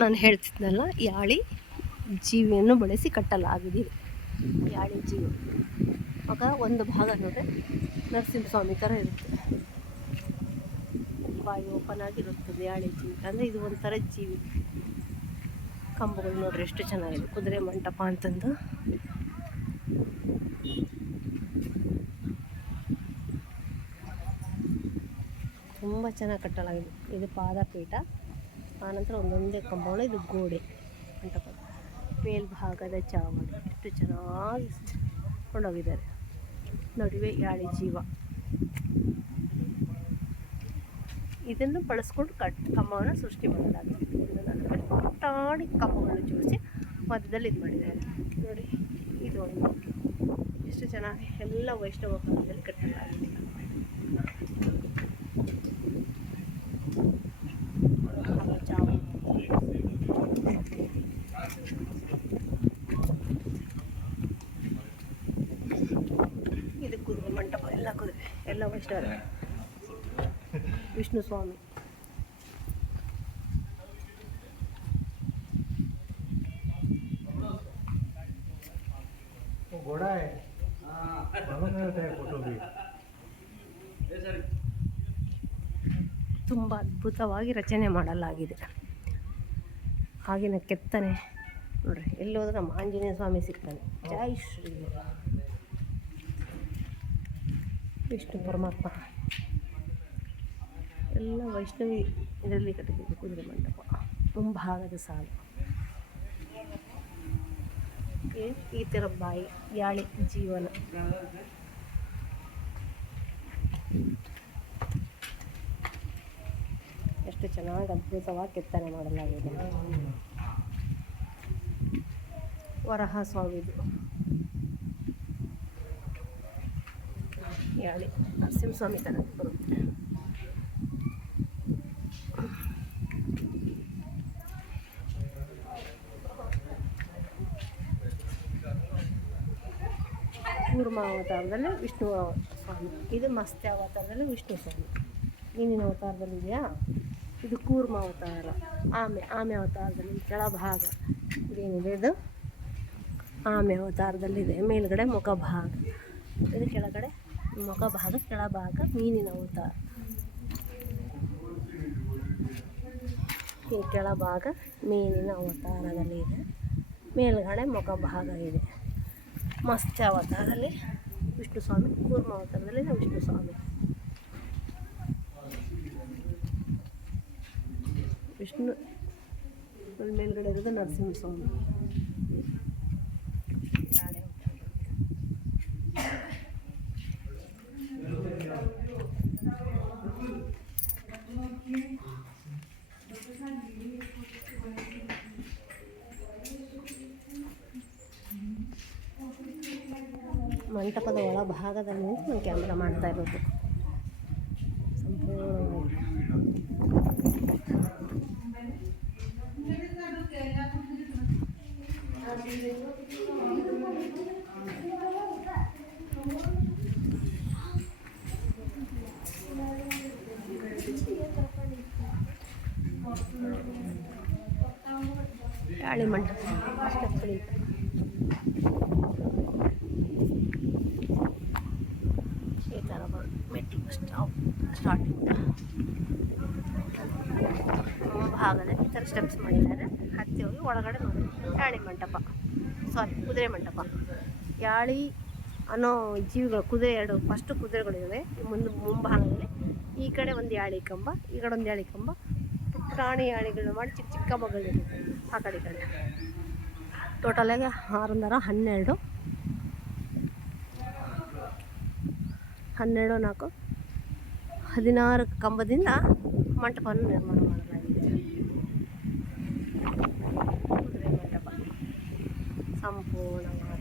ನಾನು ಹೇಳ್ತಿದ್ನಲ್ಲ ಯಾಳಿ ಜೀವಿಯನ್ನು ಬಳಸಿ ಕಟ್ಟಲಾಗಿದೆ. ಯಾಳಿ ಜೀವಿ. ಆಗ ಒಂದು ಭಾಗ ನೋಡ್ರೆ ನರಸಿಂಹಸ್ವಾಮಿ ಥರ ಇರುತ್ತೆ. ಬಾಯಿ ಓಪನ್ ಆಗಿರುತ್ತದೆ ಯಾಳಿ ಜೀವಿ. ಅಂದರೆ ಇದು ಒಂಥರ ಜೀವಿ. ಕಂಬಗಳು ನೋಡ್ರಿ ಎಷ್ಟು ಚೆನ್ನಾಗಿದೆ. ಕುದುರೆ ಮಂಟಪ ಅಂತಂದು. ತುಂಬ ಚೆನ್ನಾಗಿ ಕಟ್ಟಲಾಗಿದೆ. ಇದು ಪಾದಪೀಠ. ಆನಂತರ ಒಂದೊಂದೇ ಕಂಬಗಳು ಇದು ಗೋಡೆ ಮಂಟಪ ಮೇಲ್ಭಾಗದ ಚಾವಣಿ. ಎಷ್ಟು ಚೆನ್ನಾಗಿ ಕೊಂಡೋಗಿದ್ದಾರೆ ನಡುವೆ ಯಾಳಿ ಜೀವ. ಇದನ್ನು ಬಳಸ್ಕೊಂಡು ಕಟ್ ಕಂಬವನ್ನು ಸೃಷ್ಟಿ ನಡುವೆ ಪುಟ್ಟಾಣಿ ಕಂಬಗಳನ್ನು ಜೋಡಿಸಿ ಮಧ್ಯದಲ್ಲಿ ಇದು ಮಾಡಿದ್ದಾರೆ. ನೋಡಿ, ಇದು ಒಂದು. ಎಷ್ಟು ಚೆನ್ನಾಗಿ, ಎಲ್ಲ ವೈಷ್ಣವ ಕಾಲದಲ್ಲಿ ಕಟ್ಟಲಾಗಿದೆ ಆಮೇಲೆ ಚಾವಣಿ ಇದು ಕುದುರೆ ಮಂಟಪ ಎಲ್ಲ ಕುದುರೆ ಎಲ್ಲ ವೈಷ್ಣವ ವಿಷ್ಣು ಸ್ವಾಮಿ वो घोड़ा है समझ में आता है फोटो भी ತುಂಬ ಅದ್ಭುತವಾಗಿ ರಚನೆ ಮಾಡಲಾಗಿದೆ ಆಗಿನ ಕೆತ್ತನೆ ನೋಡ್ರಿ ಎಲ್ಲೋದ್ರೆ ನಮ್ಮ ಆಂಜನೇಯ ಸ್ವಾಮಿ ಸಿಗ್ತಾನೆ ಜೈ ಶ್ರೀ ವಿಷ್ಣು ಪರಮಾತ್ಮ. ಎಲ್ಲ ವೈಷ್ಣವಿ ಇದರಲ್ಲಿ ಕಟ್ಟಿದ್ದು ಕುದುರೆ ಮಂಟಪ. ಮುಂಭಾಗದ ಸಾಲು. ಈ- ಥರ ಬಾಯಿ, ಯಾಳಿ, ಜೀವನ. ಎಷ್ಟು ಚೆನ್ನಾಗಿ ಅದ್ಭುತವಾಗಿ ಕೆತ್ತನೆ ಮಾಡಲಾಗಿದೆ. ವರಹ ಸ್ವಾಮಿದು. ಯಾಳಿ ನರಸಿಂಹಸ್ವಾಮಿ ಥರ ಬರುತ್ತೆ ಕೂರ್ಮ ಅವತಾರದಲ್ಲಿ ವಿಷ್ಣು ಸ್ವಾಮಿ. ಇದು ಮಸ್ತ್ಯ ಅವತಾರದಲ್ಲಿ ವಿಷ್ಣು ಸ್ವಾಮಿ. ಹಿಂದಿನ ಅವತಾರದಲ್ಲಿ ಇದೆಯಾ? ಇದು ಕೂರ್ಮ ಅವತಾರ. ಆಮೆ ಆಮೆ ಅವತಾರದಲ್ಲಿ ಕೆಳಭಾಗ ಇದೇನಿದೆ ಇದು? ಆಮೆ ಅವತಾರದಲ್ಲಿದೆ. ಮೇಲುಗಡೆ ಮುಖಭಾಗ. ಇದು ಕೆಳಗಡೆ ಮುಖಭಾಗ ಕೆಳಭಾಗ ಮೀನಿನ ಅವತಾರ ಈ ಕೆಳಭಾಗ ಮೀನಿನ ಅವತಾರದಲ್ಲಿ ಇದೆ. ಮೇಲ್ಗಡೆ ಮುಖಭಾಗ ಇದೆ. ಮತ್ಸ್ಯ ಅವತಾರದಲ್ಲಿ ವಿಷ್ಣು ಸ್ವಾಮಿ ಕೂರ್ಮ ಅವತಾರದಲ್ಲಿ ವಿಷ್ಣು ಸ್ವಾಮಿ ವಿಷ್ಣು, ಮೇಲ್ಗಡೆ ಇರೋದು ನರಸಿಂಹಸ್ವಾಮಿ. ಮಂಟಪದ ಒಳಭಾಗದಲ್ಲಿ ನಿಂತು ನಾನು ಕ್ಯಾಮ್ರಾ ಮಾಡ್ತಾ ಇರೋದು. ಯಾಳಿ ಮಂಟಪ. steps ಗಳಿವೆ. ಈ ಥರ ಮೆಟ್ಟಿಲು ಸ್ಟಾಪ್ ಸ್ಟಾರ್ಟಿಂಗ್ ಭಾಗದಲ್ಲಿ ಈ ಥರ ಸ್ಟೆಪ್ಸ್ ಮಾಡಿದ್ದಾರೆ. ಹತ್ತಿ ಹೋಗಿ ಒಳಗಡೆ ನೋಡಿ. ಯಾಳಿ ಮಂಟಪ. ಸಾರಿ ಕುದುರೆ ಮಂಟಪ. ಯಾಳಿ ಅನ್ನೋ ಜೀವಿಗಳು ಕುದುರೆ ಎರಡು ಫಸ್ಟು ಕುದುರೆಗಳಿವೆ ಮುಂದೆ ಮುಂಭಾಗದಲ್ಲಿ ಈ ಕಡೆ ಒಂದು ಯಾಳಿ ಕಂಬ, ಈ ಕಡೆ ಒಂದು ಯಾಳಿ ಕಂಬ. ಪ್ರಾಣಿ ಯಾಳಿಗಳು ಮಾಡಿ ಚಿಕ್ಕ ಚಿಕ್ಕ ಮಗಳಿದೆ ಆ ಕಡೆ ಈ ಕಡೆ. ಟೋಟಲಾಗಿ ಆರೊಂದರ ಹನ್ನೆರಡು. ಹನ್ನೆರಡು ನಾಲ್ಕು ಹದಿನಾರು ಕಂಬದಿಂದ ಮಂಟಪವನ್ನು ನಿರ್ಮಾಣ ಮಾಡಲಾಗಿದೆ. ಕುದುರೆ ಮಂಟಪ ಸಂಪೂರ್ಣವಾಗಿ